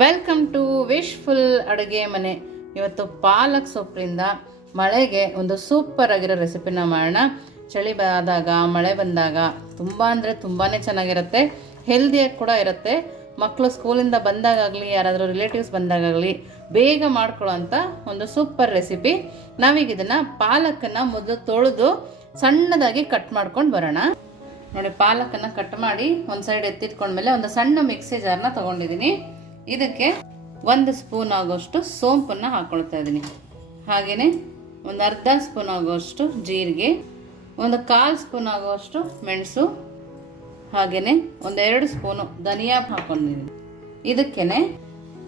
Welcome to wishful ಅಡುಗೆ ಮನೆ. ಇವತ್ತು ಪಾಲಕ್ ಸೊಪ್ಪಿನಿಂದ ಮಳೆಗೆ ಒಂದು ಸೂಪರ್ ಆಗಿರೋ ರೆಸಿಪಿನ ಮಾಡೋಣ. ಚಳಿ ಆದಾಗ, ಮಳೆ ಬಂದಾಗ ತುಂಬ ಅಂದರೆ ತುಂಬಾ ಚೆನ್ನಾಗಿರುತ್ತೆ. ಹೆಲ್ದಿಯಾಗಿ ಕೂಡ ಇರುತ್ತೆ. ಮಕ್ಕಳು ಸ್ಕೂಲಿಂದ ಬಂದಾಗಲಿ ಯಾರಾದರೂ ರಿಲೇಟಿವ್ಸ್ ಬಂದಾಗಲಿ ಬೇಗ ಮಾಡ್ಕೊಳ್ಳೋ ಒಂದು ಸೂಪರ್ ರೆಸಿಪಿ ನಾವೀಗ ಇದನ್ನು ಪಾಲಕನ್ನು ಮೊದಲು ತೊಳೆದು ಸಣ್ಣದಾಗಿ ಕಟ್ ಮಾಡ್ಕೊಂಡು ಬರೋಣ. ನೋಡಿ, ಪಾಲಕನ್ನು ಕಟ್ ಮಾಡಿ ಒಂದು ಸೈಡ್ ಎತ್ತಿಟ್ಕೊಂಡ್ಮೇಲೆ ಒಂದು ಸಣ್ಣ ಮಿಕ್ಸಿ ಜಾರನ್ನ ತೊಗೊಂಡಿದ್ದೀನಿ ಇದಕ್ಕೆ ಒಂದು ಸ್ಪೂನ್ ಆಗೋಷ್ಟು ಸೋಂಪನ್ನು ಹಾಕ್ಕೊಳ್ತಾ ಇದ್ದೀನಿ. ಹಾಗೆಯೇ ಒಂದು ಅರ್ಧ ಸ್ಪೂನ್ ಆಗೋಷ್ಟು ಜೀರಿಗೆ, ಒಂದು ಕಾಲು ಸ್ಪೂನ್ ಆಗುವಷ್ಟು ಮೆಣಸು, ಹಾಗೆಯೇ ಒಂದೆರಡು ಸ್ಪೂನು ಧನಿಯಾ ಹಾಕ್ಕೊಂಡಿದ್ದೀನಿ ಇದಕ್ಕೇನೆ,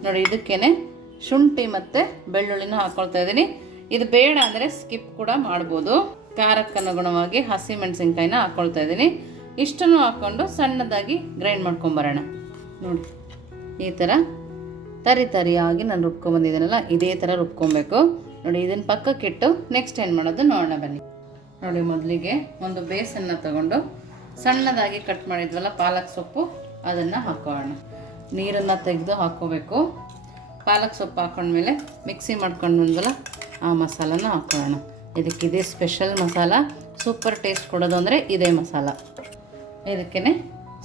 ನೋಡಿ ಇದಕ್ಕೇನೆ ಶುಂಠಿ ಮತ್ತು ಬೆಳ್ಳುಳ್ಳಿನ ಹಾಕ್ಕೊಳ್ತಾ ಇದ್ದೀನಿ. ಇದು ಬೇಡ ಅಂದರೆ ಸ್ಕಿಪ್ ಕೂಡ ಮಾಡ್ಬೋದು. ಖಾರಕ್ಕನುಗುಣವಾಗಿ ಹಸಿ ಮೆಣಸಿನ್ಕಾಯಿನ ಹಾಕ್ಕೊಳ್ತಾ ಇದ್ದೀನಿ. ಇಷ್ಟನ್ನು ಹಾಕ್ಕೊಂಡು ಸಣ್ಣದಾಗಿ ಗ್ರೈಂಡ್ ಮಾಡ್ಕೊಂಬರೋಣ. ನೋಡಿ. ಈ ಥರ ತರಿ ತರಿಯಾಗಿ ನಾನು ರುಬ್ಕೊಂಬಂದಿದ್ದೀನಲ್ಲ ಇದೇ ಥರ ರುಬ್ಕೊಬೇಕು. ನೋಡಿ ಇದನ್ನು ಪಕ್ಕಕ್ಕಿಟ್ಟು ನೆಕ್ಸ್ಟ್ ಏನು ಮಾಡೋದು ನೋಡೋಣ ಬನ್ನಿ. ನೋಡಿ, ಮೊದಲಿಗೆ ಒಂದು ಬೇಸನ್ನು ತಗೊಂಡು ಸಣ್ಣದಾಗಿ ಕಟ್ ಮಾಡಿದ್ವಲ್ಲ, ಪಾಲಕ್ ಸೊಪ್ಪು, ಅದನ್ನು ಹಾಕೋಣ. ನೀರನ್ನು ತೆಗೆದು ಹಾಕೋಬೇಕು. ಪಾಲಕ್ ಸೊಪ್ಪು ಹಾಕೊಂಡ್ಮೇಲೆ ಮಿಕ್ಸಿ ಮಾಡ್ಕೊಂಡು ಬಂದ್ವಲ್ಲ, ಆ ಮಸಾಲನ ಹಾಕೋಣ. ಇದಕ್ಕೆ ಇದೇ ಸ್ಪೆಷಲ್ ಮಸಾಲ ಸೂಪರ್ ಟೇಸ್ಟ್ ಕೊಡೋದು ಅಂದರೆ ಇದೇ ಮಸಾಲ. ಇದಕ್ಕೇ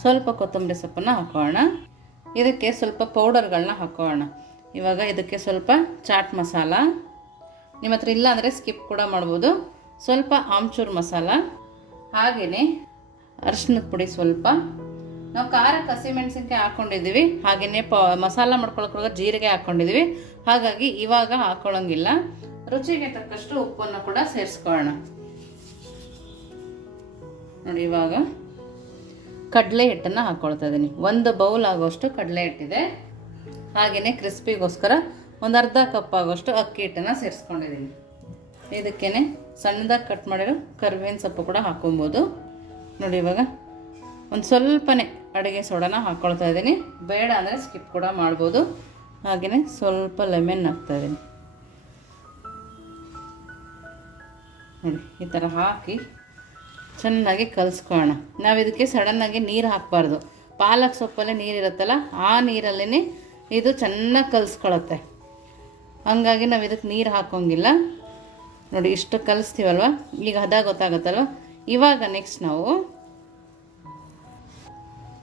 ಸ್ವಲ್ಪ ಕೊತ್ತಂಬರಿ ಸೊಪ್ಪನ್ನು ಹಾಕೋಣ. ಇದಕ್ಕೆ ಸ್ವಲ್ಪ ಪೌಡರ್ಗಳನ್ನ ಹಾಕೋಣ. ಇವಾಗ ಇದಕ್ಕೆ ಸ್ವಲ್ಪ ಚಾಟ್ ಮಸಾಲ. ನಿಮ್ಮ ಹತ್ರ ಇಲ್ಲ ಅಂದರೆ ಸ್ಕಿಪ್ ಕೂಡ ಮಾಡ್ಬೋದು. ಸ್ವಲ್ಪ ಆಮ್ಚೂರ್ ಮಸಾಲ. ಹಾಗೆಯೇ ಅರಿಶಿನದ ಪುಡಿ ಸ್ವಲ್ಪ. ನಾವು ಖಾರಕ್ಕೆ ಹಸಿಮೆಣಸಿನ್ಕಾಯಿ ಹಾಕ್ಕೊಂಡಿದ್ದೀವಿ ಹಾಗೆಯೇ ಪ, ಮಸಾಲ ಮಾಡ್ಕೊಳಕ್ಕೊಳಗ ಜೀರಿಗೆ ಹಾಕ್ಕೊಂಡಿದ್ದೀವಿ ಹಾಗಾಗಿ ಇವಾಗ ಹಾಕ್ಕೊಳ್ಳೋಂಗಿಲ್ಲ ರುಚಿಗೆ ತಕ್ಕಷ್ಟು ಉಪ್ಪನ್ನು ಕೂಡ ಸೇರಿಸ್ಕೊಳ್ಳೋಣ. ನೋಡಿ ಇವಾಗ. ಕಡಲೆ ಹಿಟ್ಟನ್ನು ಹಾಕ್ಕೊಳ್ತಾ ಇದ್ದೀನಿ ಒಂದು ಬೌಲ್ ಆಗೋಷ್ಟು ಕಡಲೆ ಹಿಟ್ಟಿದೆ. ಹಾಗೆಯೇ ಕ್ರಿಸ್ಪಿಗೋಸ್ಕರ ಒಂದು ಅರ್ಧ ಕಪ್ ಆಗೋಷ್ಟು ಅಕ್ಕಿ ಹಿಟ್ಟನ್ನು ಸೇರಿಸ್ಕೊಂಡಿದ್ದೀನಿ ಇದಕ್ಕೇ ಸಣ್ಣದಾಗಿ ಕಟ್ ಮಾಡಿರೋ ಕರ್ಬೇವಿನ ಸೊಪ್ಪು ಕೂಡ ಹಾಕೊಬೋದು ನೋಡಿ ಇವಾಗ ಒಂದು ಸ್ವಲ್ಪನೇ ಅಡುಗೆ ಸೋಡಾನ ಹಾಕ್ಕೊಳ್ತಾ ಇದ್ದೀನಿ ಬೇಡ ಅಂದರೆ ಸ್ಕಿಪ್ ಕೂಡ ಮಾಡ್ಬೋದು. ಹಾಗೆಯೇ ಸ್ವಲ್ಪ ಲೆಮನ್ ಹಾಕ್ತಾಯಿದ್ದೀನಿ ನೋಡಿ, ಈ ಥರ ಹಾಕಿ ಚೆನ್ನಾಗಿ ಕಲಿಸ್ಕೊಳ್ಳೋಣ ನಾವು ಇದಕ್ಕೆ ಸಡನ್ನಾಗಿ ನೀರು ಹಾಕಬಾರ್ದು. ಪಾಲಕ್ ಸೊಪ್ಪಲ್ಲೇ ನೀರಿರುತ್ತಲ್ಲ ಆ ನೀರಲ್ಲೇ ಇದು ಚೆನ್ನಾಗಿ ಕಲಿಸ್ಕೊಳತ್ತೆ. ಹಂಗಾಗಿ ನಾವು ಇದಕ್ಕೆ ನೀರು ಹಾಕೋಂಗಿಲ್ಲ ನೋಡಿ, ಇಷ್ಟು ಕಲಿಸ್ತೀವಲ್ವ? ಈಗ ಹದ ಗೊತ್ತಾಗುತ್ತಲ್ವ? ಇವಾಗ ನೆಕ್ಸ್ಟ್ ನಾವು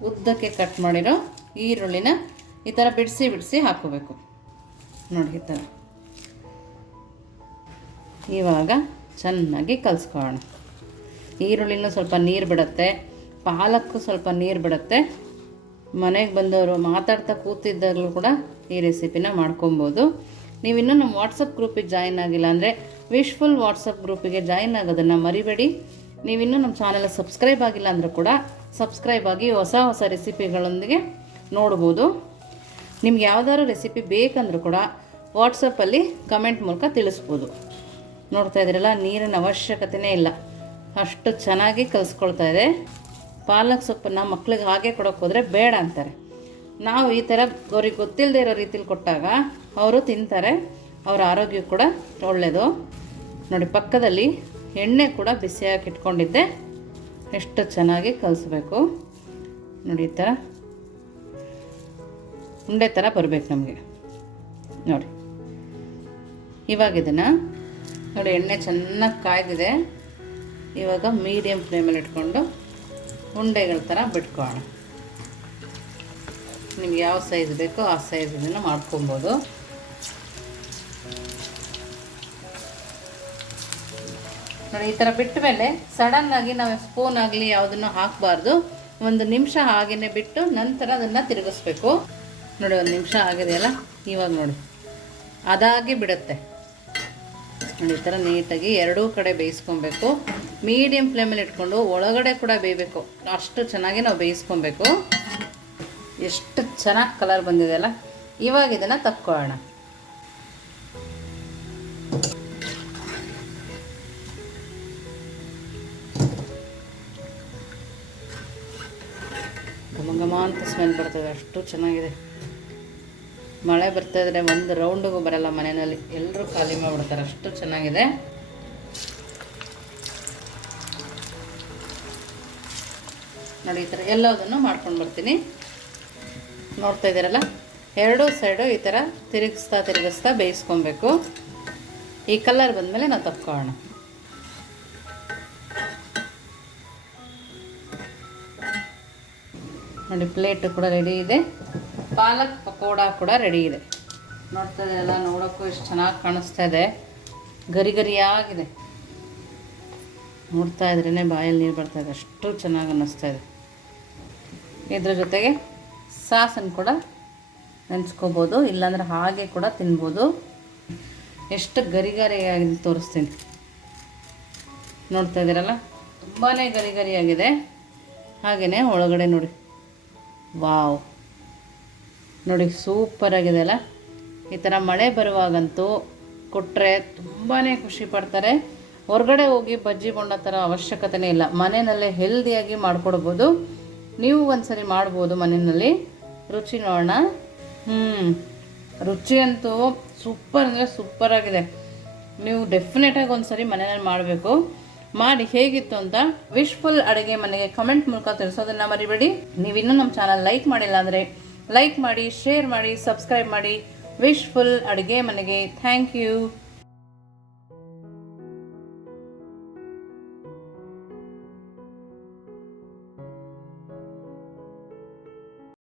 ಉದ್ದಕ್ಕೆ ಕಟ್ ಮಾಡಿರೋ ಈರುಳ್ಳಿನ ಈ ಥರ ಬಿಡಿಸಿ ಬಿಡಿಸಿ ಹಾಕೋಬೇಕು ನೋಡಿ, ಈ ಥರ ಇವಾಗ ಚೆನ್ನಾಗಿ ಕಲಿಸ್ಕೊಳ್ಳೋಣ ಈರುಳ್ಳಿನೂ ಸ್ವಲ್ಪ ನೀರು ಬಿಡುತ್ತೆ, ಪಾಲಕ್ಕು ಸ್ವಲ್ಪ ನೀರು ಬಿಡುತ್ತೆ. ಮನೆಗೆ ಬಂದವರು ಮಾತಾಡ್ತಾ ಕೂತಿದ್ದಾಗಲೂ ಕೂಡ ಈ ರೆಸಿಪಿನ ಮಾಡ್ಕೊಬೋದು. ನೀವಿನ್ನೂ ನಮ್ಮ ವಾಟ್ಸಪ್ ಗ್ರೂಪಿಗೆ ಜಾಯಿನ್ ಆಗಿಲ್ಲ ಅಂದರೆ ವಿಶ್ಫುಲ್ ವಾಟ್ಸಪ್ ಗ್ರೂಪಿಗೆ ಜಾಯಿನ್ ಆಗೋದನ್ನು ಮರಿಬೇಡಿ. ನೀವಿನ್ನೂ ನಮ್ಮ ಚಾನಲ್ ಸಬ್ಸ್ಕ್ರೈಬ್ ಆಗಿಲ್ಲ ಅಂದರೂ ಕೂಡ ಸಬ್ಸ್ಕ್ರೈಬ್ ಆಗಿ ಹೊಸ ಹೊಸ ರೆಸಿಪಿಗಳೊಂದಿಗೆ ನೋಡ್ಬೋದು. ನಿಮ್ಗೆ ಯಾವ್ದಾದ್ರು ರೆಸಿಪಿ ಬೇಕಂದ್ರೂ ಕೂಡ ವಾಟ್ಸಪ್ಪಲ್ಲಿ ಕಮೆಂಟ್ ಮೂಲಕ ತಿಳಿಸ್ಬೋದು. ನೋಡ್ತಾ ಇದ್ದೀರಲ್ಲ, ನೀರಿನ ಅವಶ್ಯಕತೆಯೇ ಇಲ್ಲ. ಅಷ್ಟು ಚೆನ್ನಾಗಿ ಕಲಿಸ್ಕೊಳ್ತಾ ಇದೆ. ಪಾಲಕ್ ಸೊಪ್ಪನ್ನು ಮಕ್ಳಿಗೆ ಹಾಗೆ ಕೊಡೋಕೆ ಹೋದರೆ ಬೇಡ ಅಂತಾರೆ. ನಾವು ಈ ಥರ ಅವ್ರಿಗೆ ಗೊತ್ತಿಲ್ಲದೆ ಇರೋ ರೀತಿಲಿ ಕೊಟ್ಟಾಗ ಅವರು ತಿಂತಾರೆ. ಅವರ ಆರೋಗ್ಯ ಕೂಡ ಒಳ್ಳೆಯದು. ನೋಡಿ, ಪಕ್ಕದಲ್ಲಿ ಎಣ್ಣೆ ಕೂಡ ಬಿಸಿಯಾಗಿ ಇಟ್ಕೊಂಡಿದ್ದೆ. ಎಷ್ಟು ಚೆನ್ನಾಗಿ ಕಲಿಸ್ಬೇಕು. ನೋಡಿ, ಈ ಥರ. ಉಂಡೆ ಥರ ಬರಬೇಕು ನಮಗೆ. ನೋಡಿ. ಇವಾಗ ಇದನ್ನು ನೋಡಿ, ಎಣ್ಣೆ ಚೆನ್ನಾಗಿ ಕಾಯ್ದಿದೆ. ಇವಾಗ ಮೀಡಿಯಮ್ ಫ್ಲೇಮಲ್ಲಿ ಇಟ್ಕೊಂಡು ಉಂಡೆಗಳ ಥರ ಬಿಟ್ಕೊಳ್ಳೋಣ. ನಿಮ್ಗೆ ಯಾವ ಸೈಜ್ ಬೇಕೋ ಆ ಸೈಜನ್ನು ಮಾಡ್ಕೊಬೋದು. ನೋಡಿ, ಈ ಥರ ಬಿಟ್ಟ ಮೇಲೆ ಸಡನ್ನಾಗಿ ನಾವು ಸ್ಪೂನ್ ಆಗಲಿ ಯಾವುದನ್ನು ಹಾಕಬಾರ್ದು. ಒಂದು ನಿಮಿಷ ಹಾಗೆಯೇ ಬಿಟ್ಟು ನಂತರ ಅದನ್ನು ತಿರುಗಿಸ್ಬೇಕು. ನೋಡಿ, ಒಂದು ನಿಮಿಷ ಆಗಿದೆಯಲ್ಲ? ಇವಾಗ ನೋಡಿ. ಅದಾಗಿ ಬಿಡುತ್ತೆ. ನೋಡಿ ಈ ಥರ ನೀಟಾಗಿ ಎರಡೂ ಕಡೆ ಬೇಯಿಸ್ಕೊಬೇಕು. ಮೀಡಿಯಮ್ ಫ್ಲೇಮಲ್ಲಿ ಇಟ್ಕೊಂಡು ಒಳಗಡೆ ಕೂಡ ಬೇಯಬೇಕು. ಅಷ್ಟು ಚೆನ್ನಾಗಿ ನಾವು ಬೇಯಿಸ್ಕೊಬೇಕು. ಎಷ್ಟು ಚೆನ್ನಾಗಿ ಕಲರ್ ಬಂದಿದೆಯಲ್ಲ ಇವಾಗ ಇದನ್ನು ತಕ್ಕೊಳ್ಳೋಣ. ಘಮ ಘಮ ಅಂತ ಸ್ಮೆಲ್ ಬರ್ತದೆ. ಅಷ್ಟು ಚೆನ್ನಾಗಿದೆ. ಮಳೆ ಬರ್ತಾ ಇದ್ರೆ ಒಂದು ರೌಂಡಿಗೂ ಬರಲ್ಲ ಮನೆಯಲ್ಲಿ. ಎಲ್ಲರೂ ಖಾಲಿ ಮಾಡಿಬಿಡ್ತಾರೆ. ಅಷ್ಟು ಚೆನ್ನಾಗಿದೆ. ನೋಡಿ, ಈ ಥರ ಎಲ್ಲದನ್ನು ಮಾಡ್ಕೊಂಡು ಬರ್ತೀನಿ. ನೋಡ್ತಾ ಇದ್ದೀರಲ್ಲ? ಎರಡೂ ಸೈಡು ಈ ಥರ ತಿರುಗಿಸ್ತಾ ತಿರುಗಿಸ್ತಾ ಬೇಯಿಸ್ಕೊಬೇಕು. ಈ ಕಲರ್ ಬಂದಮೇಲೆ ನಾವು ತಕ್ಕೊಳ್ಳೋಣ ನೋಡಿ, ಪ್ಲೇಟು ಕೂಡ ರೆಡಿ ಇದೆ. ಪಾಲಕ್ ಪಕೋಡ ಕೂಡ ರೆಡಿ ಇದೆ. ನೋಡ್ತಾ ಇದೆಯಲ್ಲ ನೋಡೋಕ್ಕೂ ಎಷ್ಟು ಚೆನ್ನಾಗಿ ಕಾಣಿಸ್ತಾ ಇದೆ. ಗರಿ ಗರಿಯಾಗಿದೆ. ನೋಡ್ತಾ ಇದ್ರೇ ಬಾಯಲ್ಲಿ ನೀರು ಬರ್ತಾ ಇದೆ. ಅಷ್ಟು ಚೆನ್ನಾಗಿ ಅನ್ನಿಸ್ತಾ ಇದೆ. ಇದ್ರ ಜೊತೆಗೆ ಸಾಸನ್ನು ಕೂಡ ನೆನೆಸ್ಕೋಬೋದು, ಇಲ್ಲಾಂದ್ರೆ ಹಾಗೆ ಕೂಡ ತಿನ್ಬೋದು. ಎಷ್ಟು ಗರಿ ಗರಿಯಾಗಿದೆ ತೋರಿಸ್ತೀನಿ. ನೋಡ್ತಾ ಇದ್ದೀರಲ್ಲ? ತುಂಬಾ ಗರಿಗರಿಯಾಗಿದೆ ಹಾಗೆಯೇ ಒಳಗಡೆ ನೋಡಿ. ವಾವ್. ನೋಡಿ ಸೂಪರ್ ಆಗಿದೆ ಅಲ್ಲ? ಈ ಥರ ಮಳೆ ಬರುವಾಗಂತೂ ಕೊಟ್ಟರೆ ತುಂಬಾ ಖುಷಿ ಪಡ್ತಾರೆ. ಹೊರಗಡೆ ಹೋಗಿ ಬಜ್ಜಿ ಬೋಂಡ ಥರ ಅವಶ್ಯಕತೆನೇ ಇಲ್ಲ. ಮನೆಯಲ್ಲೇ ಹೆಲ್ದಿಯಾಗಿ ಮಾಡ್ಕೊಡ್ಬೋದು. ನೀವು ಒಂದ್ಸರಿ ಮಾಡ್ಬೋದು ಮನೆಯಲ್ಲಿ. ರುಚಿ ನೋಡೋಣ. ಹ್ಞೂ ರುಚಿ ಅಂತೂ ಸೂಪರ್ ಅಂದರೆ ಸೂಪರ್ ಆಗಿದೆ. ನೀವು ಡೆಫಿನೆಟಾಗಿ ಒಂದ್ಸರಿ ಮನೆಯಲ್ಲಿ ಮಾಡಬೇಕು. ಮಾಡಿ ಹೇಗಿತ್ತು ಅಂತ ವಿಶ್ಫುಲ್ ಅಡುಗೆ ಮನೆಗೆ ಕಮೆಂಟ್ ಮೂಲಕ ತಿಳಿಸೋದನ್ನು ಮರಿಬೇಡಿ. ನೀವು ಇನ್ನೂ ನಮ್ಮ ಚಾನಲ್ ಲೈಕ್ ಮಾಡಿಲ್ಲ ಅಂದರೆ ಲೈಕ್ ಮಾಡಿ ಶೇರ್ ಮಾಡಿ ಸಬ್ಸ್ಕ್ರೈಬ್ ಮಾಡಿ. ವಿಶ್ಫುಲ್ ಅಡುಗೆ ಮನೆಗೆ. Thank you